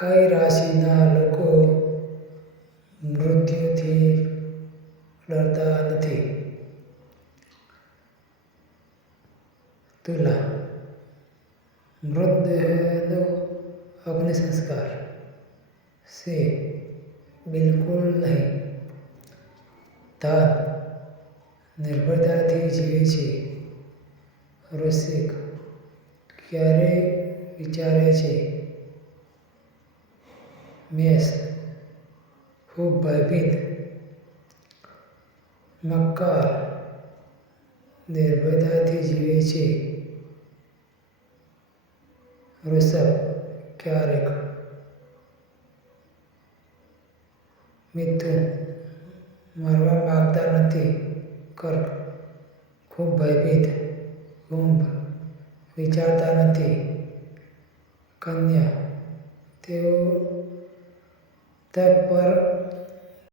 કઈ રાશિના લોકો મૃત્યુથી ડરતા નથી? તુલા, મૃતદેહનો અગ્નિ સંસ્કાર. સિંહ, બિલકુલ નહીં. ધન, નિર્ભયતાથી જીવે છે. વૃશ્ચિક, ક્યારેય વિચારે છે. મેષ, ખૂબ ભયભીત. મકર, નિર્ભયતાથી જીવે છે. વૃષભ, ક્યારેક. મિથુન, મરવા માંગતા નથી. કર્ક, ખૂબ ભયભીત. કુંભ, વિચારતા નથી. કન્યા, તેઓ તપ પર